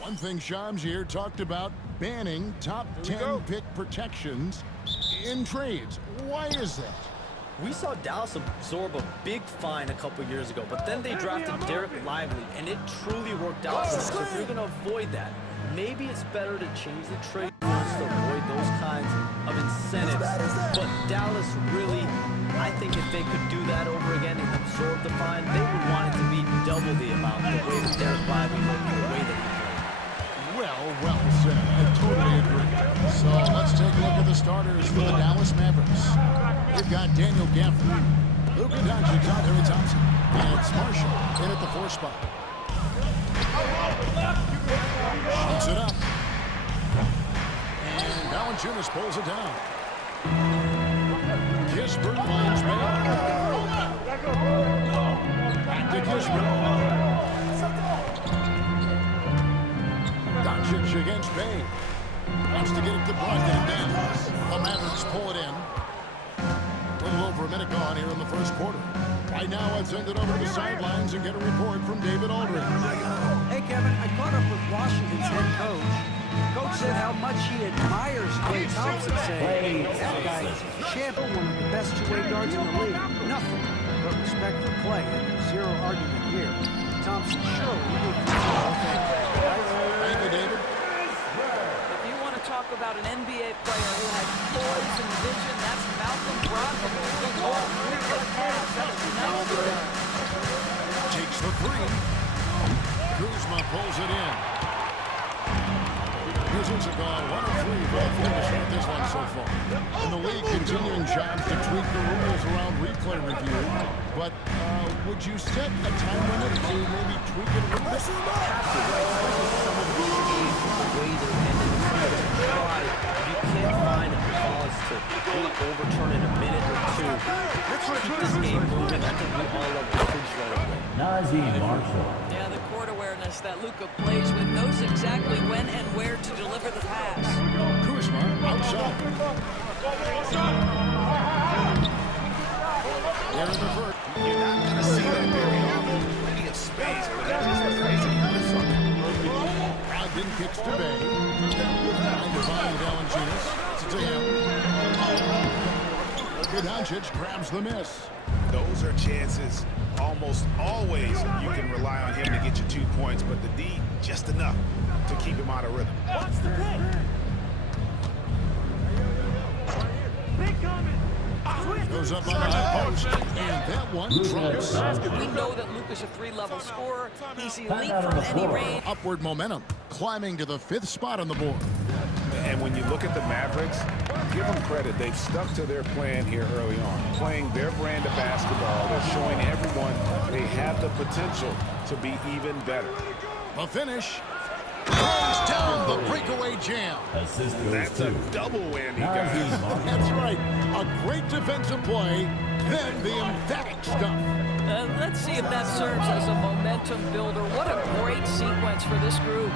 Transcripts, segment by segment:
One thing Shams here talked about, banning top 10 pick protections in trades. Why is that? We saw Dallas absorb a big fine a couple years ago, but then they drafted Derek Lively, and it truly worked out for them. So if you're going to avoid that, maybe it's better to change the trade rules to avoid those kinds of incentives. But Dallas really, I think if they could do that over again and absorb the fine, they would want it to be double the amount, the way that Derek Lively looked, the way that he played. Well said. I totally agree. So let's take a look at the starters for the Dallas Mavericks. We've got Daniel Gafford, Luka Doncic, Andre Thompson, and it's Marshall in at the 4 spot. Shoots it up. And Valanciunas pulls it down. Kispert finds Bale. Back to Kispert. Doncic against Bay. Wants to get it to Brogdon down. The Mavericks pull it in. A little over a minute gone here in the first quarter. Right now, I'd send it over to the sidelines and get a report from David Aldridge. Hey, Kevin, I caught up with Washington's head coach. Coach said how much he admires Klay Thompson, saying that guy's champion, one of the best two-way guards in the league. Nothing but respect for Klay, and zero argument here. Thompson surely will be Thank you, David. If you want to talk about an NBA player who has poise and vision, that's Malcolm Brogdon. Takes the 3. Kuzma pulls it in. Wizards have gone 1 of 3 for the finish with this one so far. In the league, continuing jobs to tweak the rules around replay review. But would you set a time limit to maybe tweak it a little bit? You can't find a cause to really overturn in a minute or two. Let's keep this game moving. I think we all love the fridge right away. Najee Marshall. Yeah, the court awareness that Luka plays with, knows exactly when and where to deliver the pass. Kuzma outside. Here in the first. You're not going to see that very often. Plenty of space, but that's just the space he puts on. Brogdon kicks to Bay. Trying to find Valanciunas. It's to him. Doncic grabs the miss. Those are chances. Almost always you can rely on him to get you 2 points, but the D, just enough to keep him out of rhythm. Watch the pick. Big coming. Goes up on the high post, and that one drops. We know that Luka's a 3-level scorer. He's elite from any range. Upward momentum, climbing to the 5th spot on the board. And when you look at the Mavericks, give them credit. They've stuck to their plan here early on, playing their brand of basketball. They're showing everyone they have the potential to be even better. The finish. Throws down the breakaway jam. That's a double whammy, guys. That's right. A great defensive play, then the emphatic stuff. Let's see if that serves as a momentum builder. What a great sequence for this group.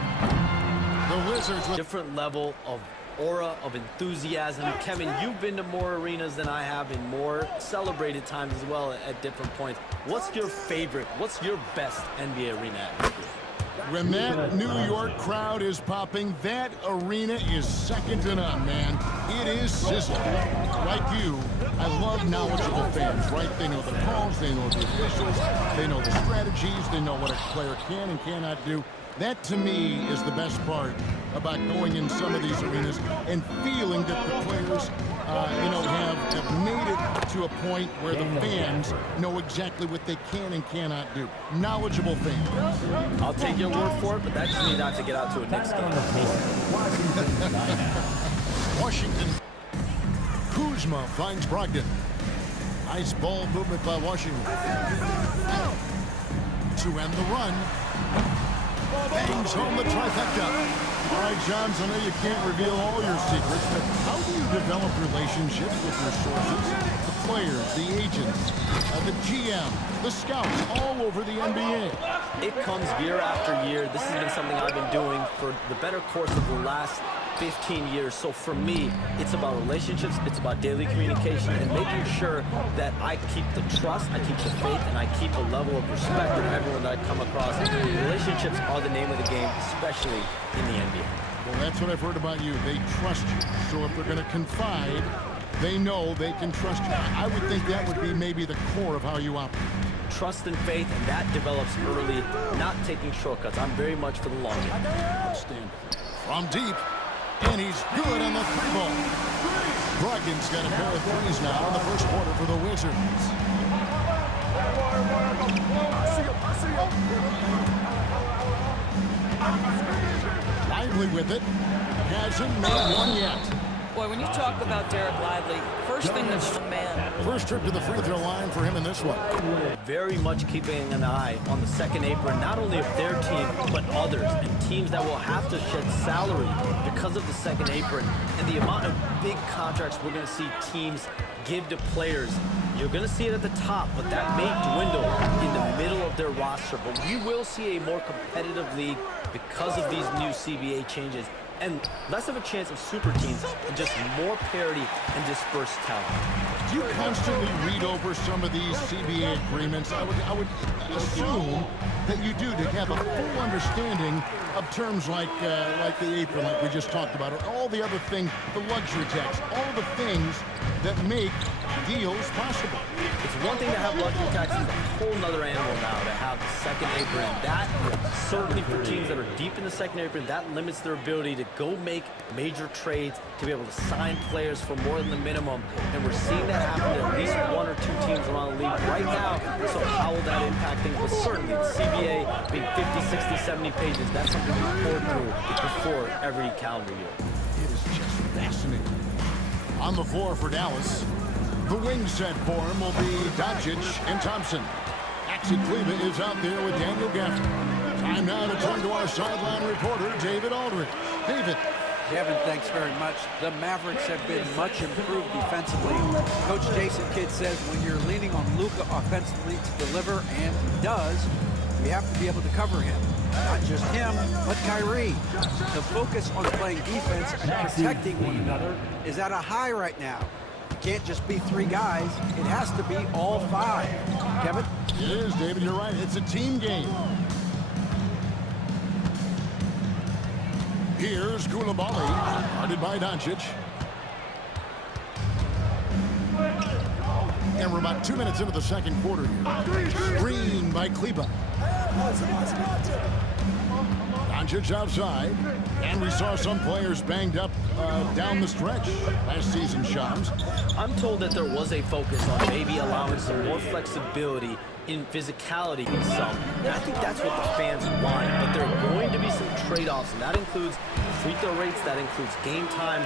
The Wizards with Different level of aura, of enthusiasm. Kevin, you've been to more arenas than I have in more celebrated times as well at different points. What's your favorite, what's your best NBA arena atmosphere? when that New York crowd is popping, that arena is second to none, man. It is sizzling. Like you, I love knowledgeable fans, right? They know the calls, they know the officials, they know the strategies, they know what a player can and cannot do. That, to me, is the best part about going in some of these arenas and feeling that the players, have made it to a point where the fans know exactly what they can and cannot do. Knowledgeable fans. I'll take your word for it, but that just means I have to get out to a Knicks game. Washington. Kuzma finds Brogdon. Nice ball movement by Washington. To end the run. Bangs home the trifecta. All right, Johns, I know you can't reveal all your secrets, but how do you develop relationships with your sources? The players, the agents, the GM, the scouts, all over the NBA. It comes year after year. This has been something I've been doing for the better course of the last 15 years. So for me, it's about relationships, it's about daily communication, and making sure that I keep the trust, I keep the faith, and I keep a level of respect with everyone that I come across. Relationships are the name of the game, especially in the NBA. Well, that's what I've heard about you. They trust you. So if they're going to confide, they know they can trust you. I would think that would be maybe the core of how you operate. Trust and faith, and that develops early, not taking shortcuts. I'm very much for the long game. Outstanding. From deep, and he's good on the three ball. Brogdon's got a pair of threes now in the first quarter for the Wizards. Lively with it. Hasn't made one yet. Boy, when you talk about Derek Lively, first thing that's the man. First trip to the free throw line for him in this one. Very much keeping an eye on the second apron, not only of their team, but others, and teams that will have to shed salary because of the second apron and the amount of big contracts we're going to see teams give to players. You're going to see it at the top, but that may dwindle in the middle of their roster. But we will see a more competitive league because of these new CBA changes, and less of a chance of super teams and just more parity and dispersed talent. Do you constantly read over some of these CBA agreements? I would assume that you do, to have a full understanding of terms like the apron, like we just talked about, or all the other things, the luxury tax, all the things that make deals possible. It's one thing to have luxury taxes, a whole nother animal now to have the second apron. That, certainly for teams that are deep in the second apron, that limits their ability to go make major trades, to be able to sign players for more than the minimum. And we're seeing that happen to at least one or two teams around the league right now. So how will that impact things? But certainly the CBA being 50, 60, 70 pages, that's something we pour through before every calendar year. It is just fascinating. On the floor for Dallas, the wing set for him will be Doncic and Thompson. Equipa is out there with Daniel Gaffney. Time now to turn to our sideline reporter, David Aldridge. David. Kevin, thanks very much. The Mavericks have been much improved defensively. Coach Jason Kidd says when you're leaning on Luka offensively to deliver, and he does, we have to be able to cover him. Not just him, but Kyrie. The focus on playing defense and protecting one another is at a high right now. It can't just be three guys. It has to be all five. Kevin? It is, David. You're right. It's a team game. Here's Koulibaly, guarded by Doncic. And we're about 2 minutes into the second quarter here. Screen by Equipa. Doncic outside, and we saw some players banged up down the stretch last season, Shams. I'm told that there was a focus on maybe allowing some more flexibility in physicality in some. And I think that's what the fans want, but there are going to be some trade-offs, and that includes free throw rates, that includes game time,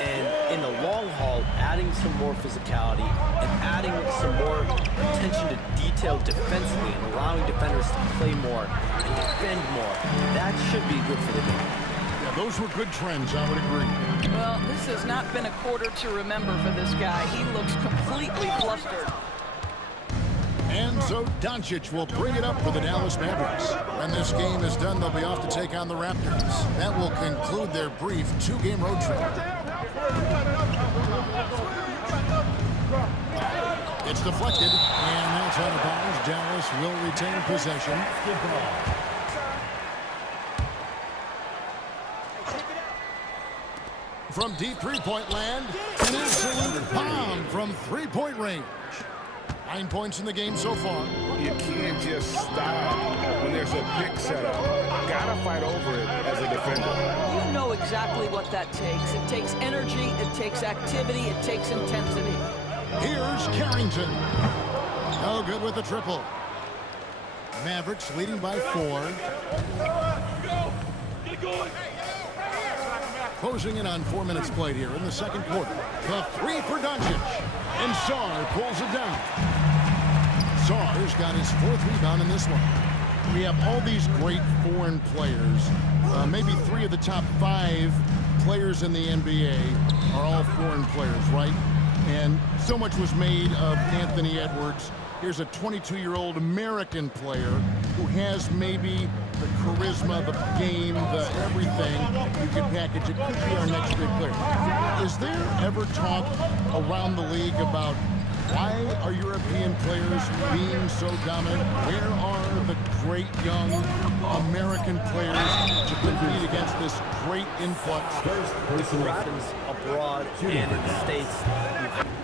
and in the long haul, adding some more physicality and adding some more attention to detail defensively and allowing defenders to play more and defend more. That should be good for the game. Yeah, those were good trends, I would agree. Well, this has not been a quarter to remember for this guy. He looks completely flustered. And so Doncic will bring it up for the Dallas Mavericks. When this game is done, they'll be off to take on the Raptors. That will conclude their brief two-game road trip. It's deflected, and that's out of bounds. Dallas will retain possession. From deep three-point land, an absolute bomb from three-point range. 9 points in the game so far. You can't just stop when there's a pick set up. Gotta fight over it as a defender. You know exactly what that takes. It takes energy, it takes activity, it takes intensity. Here's Carrington. No good with the triple. Mavericks leading by 4. Closing in on 4 minutes played here in the second quarter. The three for Doncic. And Sarr pulls it down. Sarr's got his 4th rebound in this one. We have all these great foreign players. Maybe 3 of the top 5 players in the NBA are all foreign players, right? And so much was made of Anthony Edwards Here's a 22-year-old American player who has maybe the charisma, the game, the everything. You could package it. Could be our next big player. Is there ever talk around the league about why are European players being so dominant? Where are the great young American players to compete against this great influx? This happens abroad and in the States,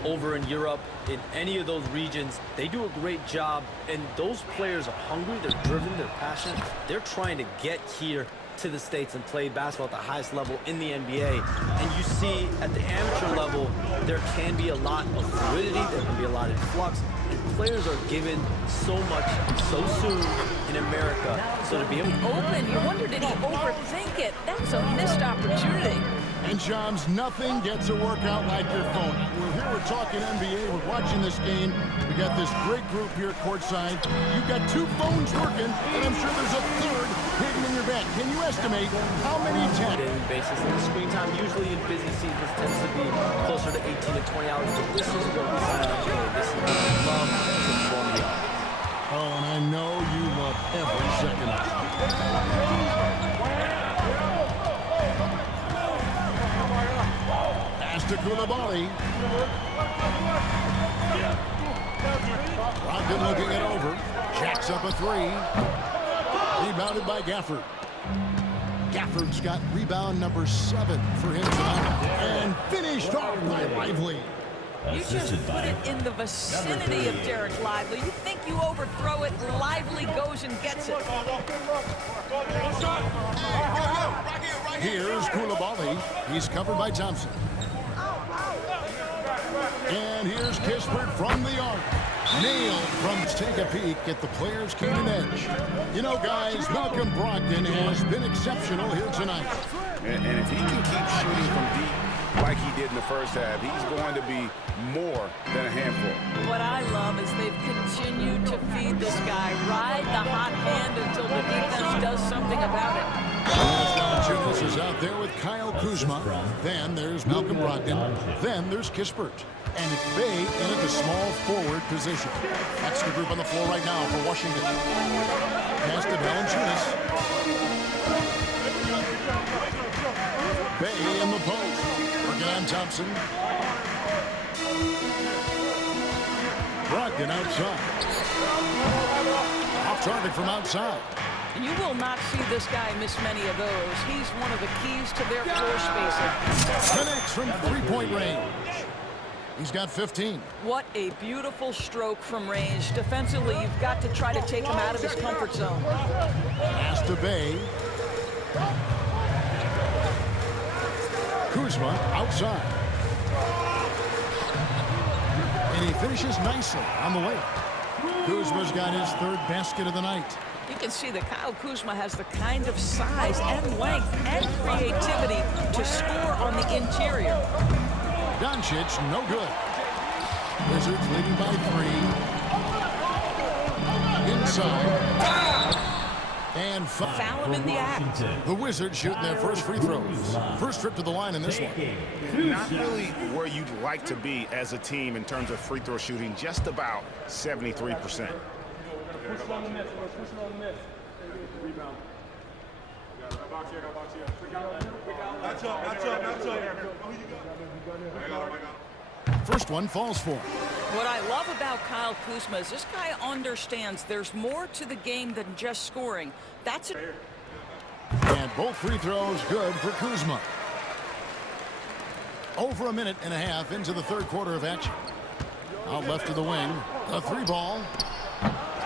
over in Europe, in any of those regions. They do a great job, and those players are hungry, they're driven, they're passionate. They're trying to get here to the States and play basketball at the highest level in the NBA. And you see at the amateur level, there can be a lot of fluidity, there can be a lot of flux, and players are given so much so soon in America. So to be able Open. You wonder, did he overthink it? That's a missed opportunity. And Shams, nothing gets a workout like your phone. We're here, we're talking NBA, we're watching this game. We got this great group here courtside. You've got two phones working, and I'm sure there's a third hidden in your bag. Can you estimate how many times? daily basis, and the screen time usually in busy seasons tends to be closer to 18 to 20 hours, but this is what we sign up for. This is what we love to perform the offense. Oh, and I know you love every second of it. To Koulibaly. Brogdon looking it over. Jacks up a three. Rebounded by Gafford. Gafford's got rebound number 7 for him tonight. And finished off by Lively. You just put it in the vicinity of Derek Lively. You think you overthrow it, Lively goes and gets it. Here's Koulibaly. He's covered by Thompson. And here's Kispert from the arc. Nailed from. Let's take a peek at the players' keen and edge. You know, guys, Malcolm Brogdon has been exceptional here tonight. And if he can keep shooting from deep like he did in the first half, he's going to be more than a handful. What I love is they've continued to feed this guy, ride the hot hand until the defense does something about it. Valanciunas is out there with Kyle Kuzma. Then there's Malcolm Brogdon. Then there's Kispert. And it's Bay in at the small forward position. That's the group on the floor right now for Washington. Pass to Valanciunas. Bay in the post. Working on Thompson. Brogdon outside. Off target from outside. And you will not see this guy miss many of those. He's one of the keys to their floor spacing. Connects from three-point range. He's got 15. What a beautiful stroke from range. Defensively, you've got to try to take him out of his comfort zone. Pass to Bay. Kuzma outside. And he finishes nicely on the way. Kuzma's got his 3rd basket of the night. You can see that Kyle Kuzma has the kind of size and length and creativity to score on the interior. Doncic, no good. Wizards leading by 3. Inside. And 5. Foul him in the act. The Wizards shooting their first free throws. First trip to the line in this one. Not really where you'd like to be as a team in terms of free throw shooting, just about 73%. Push on the miss, push on the miss. Rebound. Match up. First one falls for him. What I love about Kyle Kuzma is this guy understands there's more to the game than just scoring. That's it. And both free throws good for Kuzma. Over a minute and a half into the 3rd quarter of action. Out left of the wing. A 3-ball.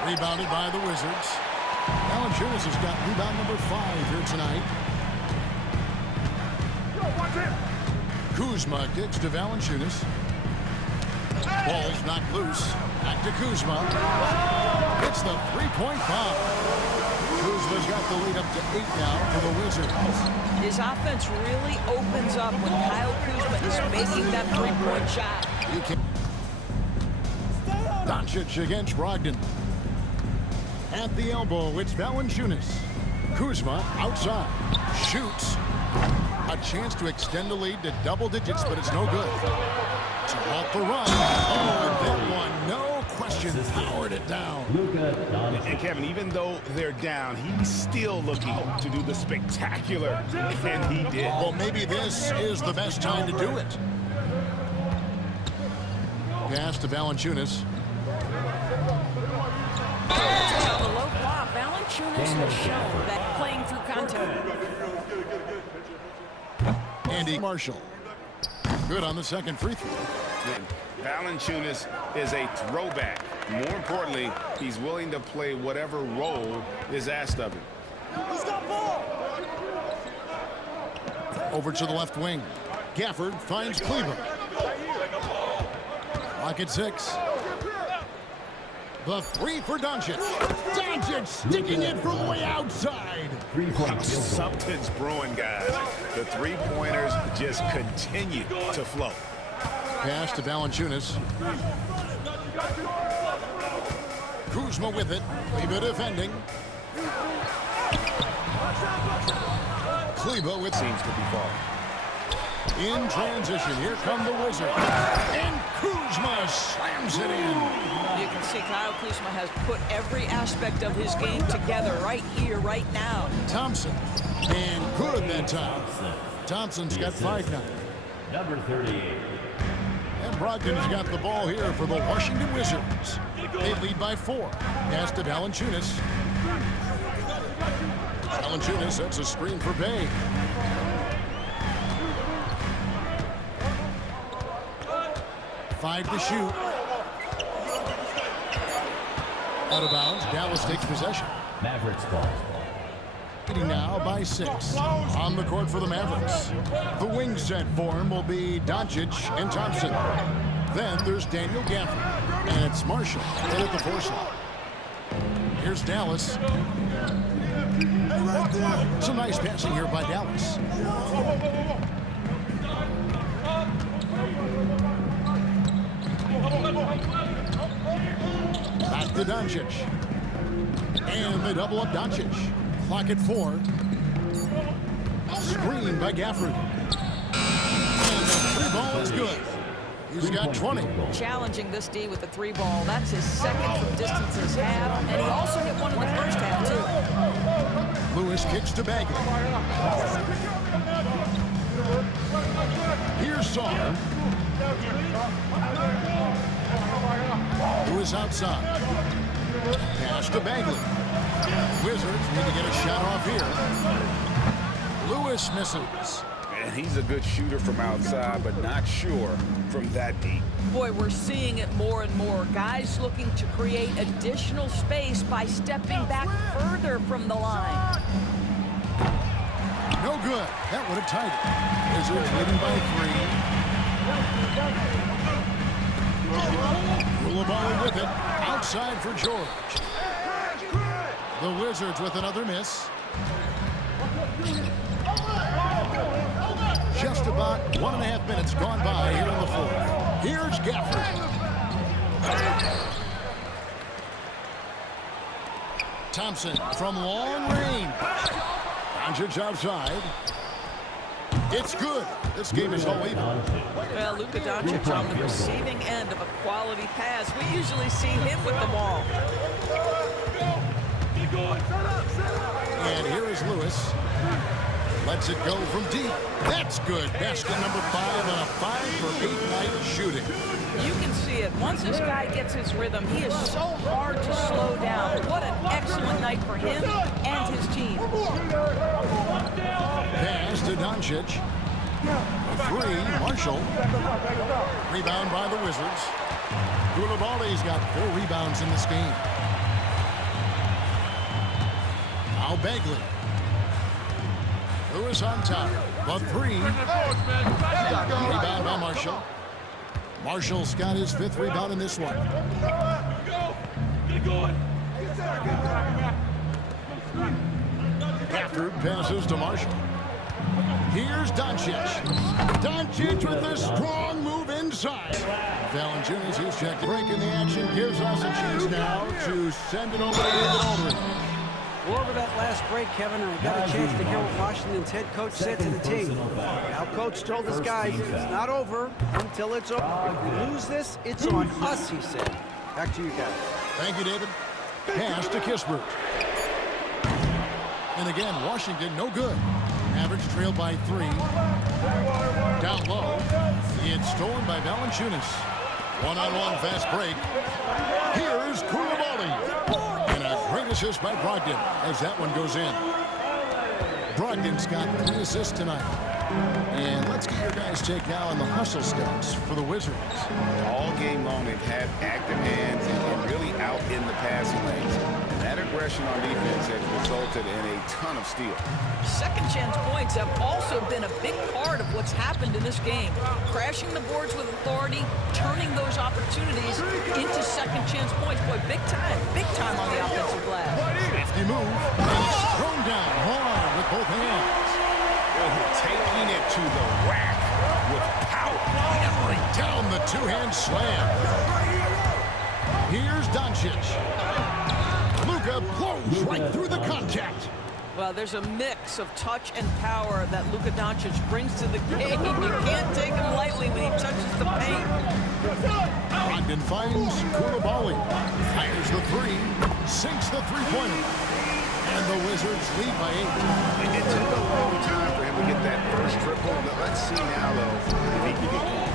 Rebounded by the Wizards. Valanciunas has got rebound number 5 here tonight. Kuzma kicks to Valanciunas. Ball's knocked loose. Back to Kuzma. It's the 3-point bomb. Kuzma's got the lead up to 8 now for the Wizards. His offense really opens up when Kyle Kuzma is making that 3-point shot. Doncic against Brogdon. At the elbow, it's Valanciunas. Kuzma outside. Shoots. A chance to extend the lead to double digits, but it's no good. To halt the run. Oh, and that one, no question. Powered it down. And Kevin, even though they're down, he's still looking to do the spectacular, and he did. Well, maybe this is the best time to do it. Pass to Valanciunas. On the low block, Valanciunas has shown that playing through contact. Andy Marshall. Good on the second free throw. Valanciunas is a throwback. More importantly, he's willing to play whatever role is asked of him. He's got ball. Over to the left wing. Gafford finds Kleber. Lock at 6. The three for Doncic. Doncic sticking it from way outside. Something's brewing, guys. The three-pointers just continue to flow. Pass to Valanciunas. Kuzma with it. Kleber defending. Kleber with Seems to be falling. in transition. Here come the Wizards. And Kuzma slams it in. You can see Kyle Kuzma has put every aspect of his game together right here, right now. Thompson. And good that time. Thompson's got 5 now. Number 38. And Brogdon's got the ball here for the Washington Wizards. They lead by 4. Pass to Valanciunas. Valanciunas sets a screen for Bay. Five to shoot. Out of bounds. Dallas takes possession. Mavericks ball. Leading now by 6. On the court for the Mavericks. The wing set for him will be Doncic and Thompson. Then there's Daniel Gafford. And it's Marshall in at the 4 slot. Here's Dallas. Some nice passing here by Dallas. Back to Doncic. And they double up Doncic. Clock at 4. Screen by Gafford. And the 3 ball is good. He's got 20. Challenging this D with the 3 ball. That's his second from distance this half. And he also hit one in the first half, too. Lewis kicks to Bagley. Here's Saul. Lewis outside. Pass to Bagley. Wizards need to get a shot off here. Lewis misses. And he's a good shooter from outside, but not sure from that deep. Boy, we're seeing it more and more. Guys looking to create additional space by stepping back further from the line. No good. That would have tied it. Wizards leading by 3. Koulibaly with it. Outside for George. The Wizards with another miss. Just about 1.5 minutes gone by here in the 4th. Here's Gafford. Thompson from long range. Doncic outside. It's good. This game is all even. Well, Luka Doncic on the receiving end of a quality pass. We usually see him with the ball. And here is Lewis. Lets it go from deep. That's good. Basket number 5 on a 5-for-8 night shooting. You can see it. Once this guy gets his rhythm, he is so hard to slow down. What an excellent night for him and his team. Pass to Doncic. 3, Marshall. Rebound by the Wizards. Koulibaly's got 4 rebounds in this game. Now Bagley. Lewis on top. The 3. Rebound by Marshall. Marshall's got his 5th rebound in this one. Gafford passes to Marshall. Here's Doncic. Doncic with a strong move inside. Valanciunas, he's checked. Break in the action gives us a chance now to send it over to David Aldridge. Well, over that last break, Kevin, I got a chance to hear what Washington's head coach said to the team. Our coach told us guys it's not over until it's over. If we lose this, it's on us, he said. Back to you guys. Thank you, David. Pass to Kispert. And again, Washington, no good. Average trail by 3. Down low. It's stolen by Valanciunas. One-on-one fast break. Here's Koulibaly. And a great assist by Brogdon as that one goes in. Brogdon's got 3 assists tonight. And let's get your guys' take now on the hustle steps for the Wizards. All game long, they've had active hands and really out in the passing lanes. That aggression on defense has resulted in a ton of steals. Second chance points have also been a big part of what's happened in this game. Crashing the boards with authority, turning those opportunities into second chance points. Boy, big time on the offensive glass. Crafty move, and it's thrown down hard with both hands. Taking it to the rack with power. Hammering down the two-hand slam. Here's Doncic. Luka blows right through the contact. Well, there's a mix of touch and power that Luka Doncic brings to the game. You can't take him lightly when he touches the paint. Brogdon finds Koulibaly. Fires the 3. Sinks the three-pointer. And the Wizards lead by 8. It took a long time for him to get that first triple. But let's see now, though, if he can get going.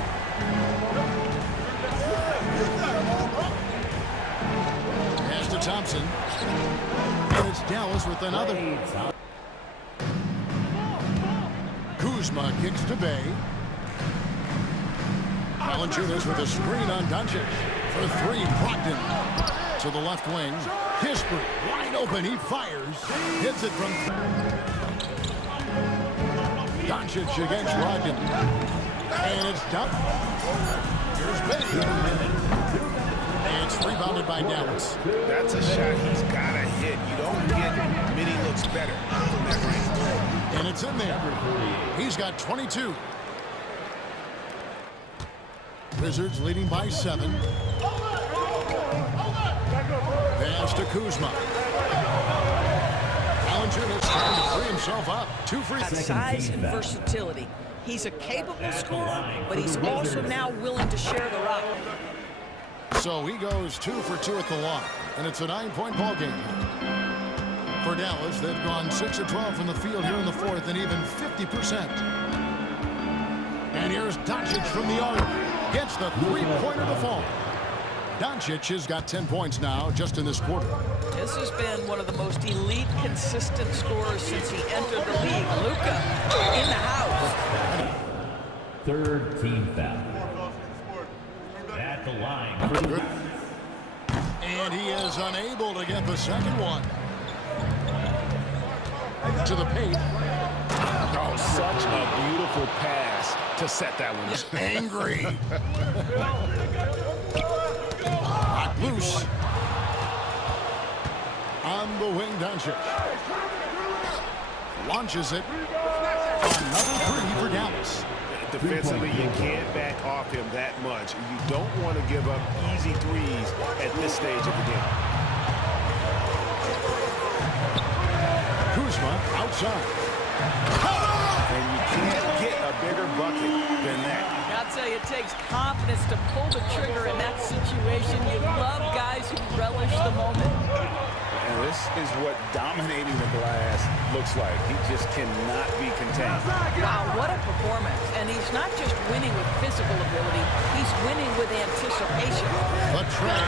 Pass to Thompson. And it's Dallas with another. Kuzma kicks to Bay. Valanciunas with a screen on Doncic. For 3, Brogdon. To the left wing. Kispert wide open. He fires. Hits it from Doncic against Brogdon. And it's done. Here's Bay. It's rebounded by Dallas. That's a shot he's got to hit. You don't get many looks better from that range. And it's in there. He's got 22. Wizards leading by 7. Pass to Kuzma. Valanciunas trying to free himself up. 2 free. Size and versatility. He's a capable scorer, but he's also now willing to share the rock. So he goes 2 for 2 at the line, and it's a 9-point ball game. For Dallas, they've gone 6 of 12 from the field here in the 4th, and even 50%. And here's Doncic from the arc. Gets the 3-pointer to fall. Doncic has got 10 points now just in this quarter. This has been one of the most elite, consistent scorers since he entered the league. Luka in the house. Third team foul. At the line. Good. And he is unable to get the second one. To the paint. Oh, such a beautiful pass to set that one. Angry. Knocked loose. On the wing, Doncic. Launches it. Another 3 for Dallas. Defensively, you can't back off him that much. You don't want to give up easy threes at this stage of the game. Kuzma outside. And you can't get a bigger bucket than that. I'll tell you, it takes confidence to pull the trigger in that situation. You love guys who relish the moment. And this is what dominating the glass looks like. He just cannot be contained. Wow, what a performance. And he's not just winning with physical ability, he's winning with anticipation. The tray.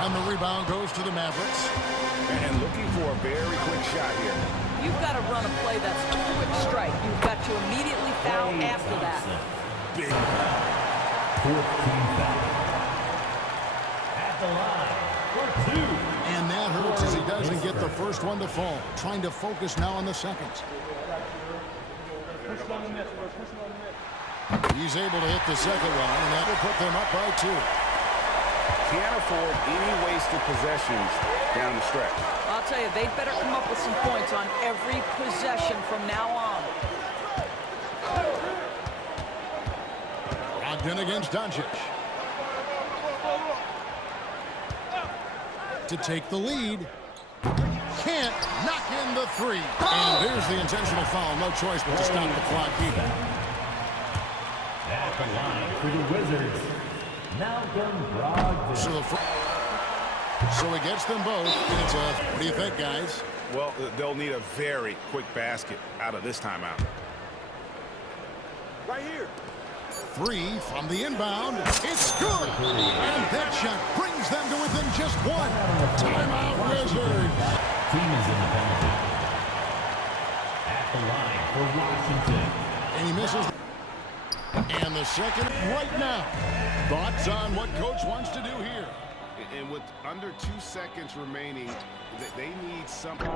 And the rebound goes to the Mavericks. And looking for a very quick shot here. You've got to run a play that's a quick strike. You've got to immediately foul after that. Big. Fourth team foul. At the line. For 2. And that hurts as he doesn't get the first one to fall. Trying to focus now on the second. He's able to hit the second one, and that will put them up by 2. Can't afford any wasted possessions down the stretch. I'll tell you, they'd better come up with some points on every possession from now on. Brogdon against Doncic. To take the lead. Can't knock in the 3. And there's the intentional foul. No choice but to stop the clock even. At the line for the Wizards, Malcolm Brogdon. So he gets them both, and it's a, what do you think, guys? Well, they'll need a very quick basket out of this timeout. Right here. 3 from the inbound. It's good. And that shot brings them to within just one. Timeout, Wizards. Team is in the penalty. At the line for Washington. And he misses. And the second right now. Thoughts on what coach wants to do here? And with under 2 seconds remaining, they need something.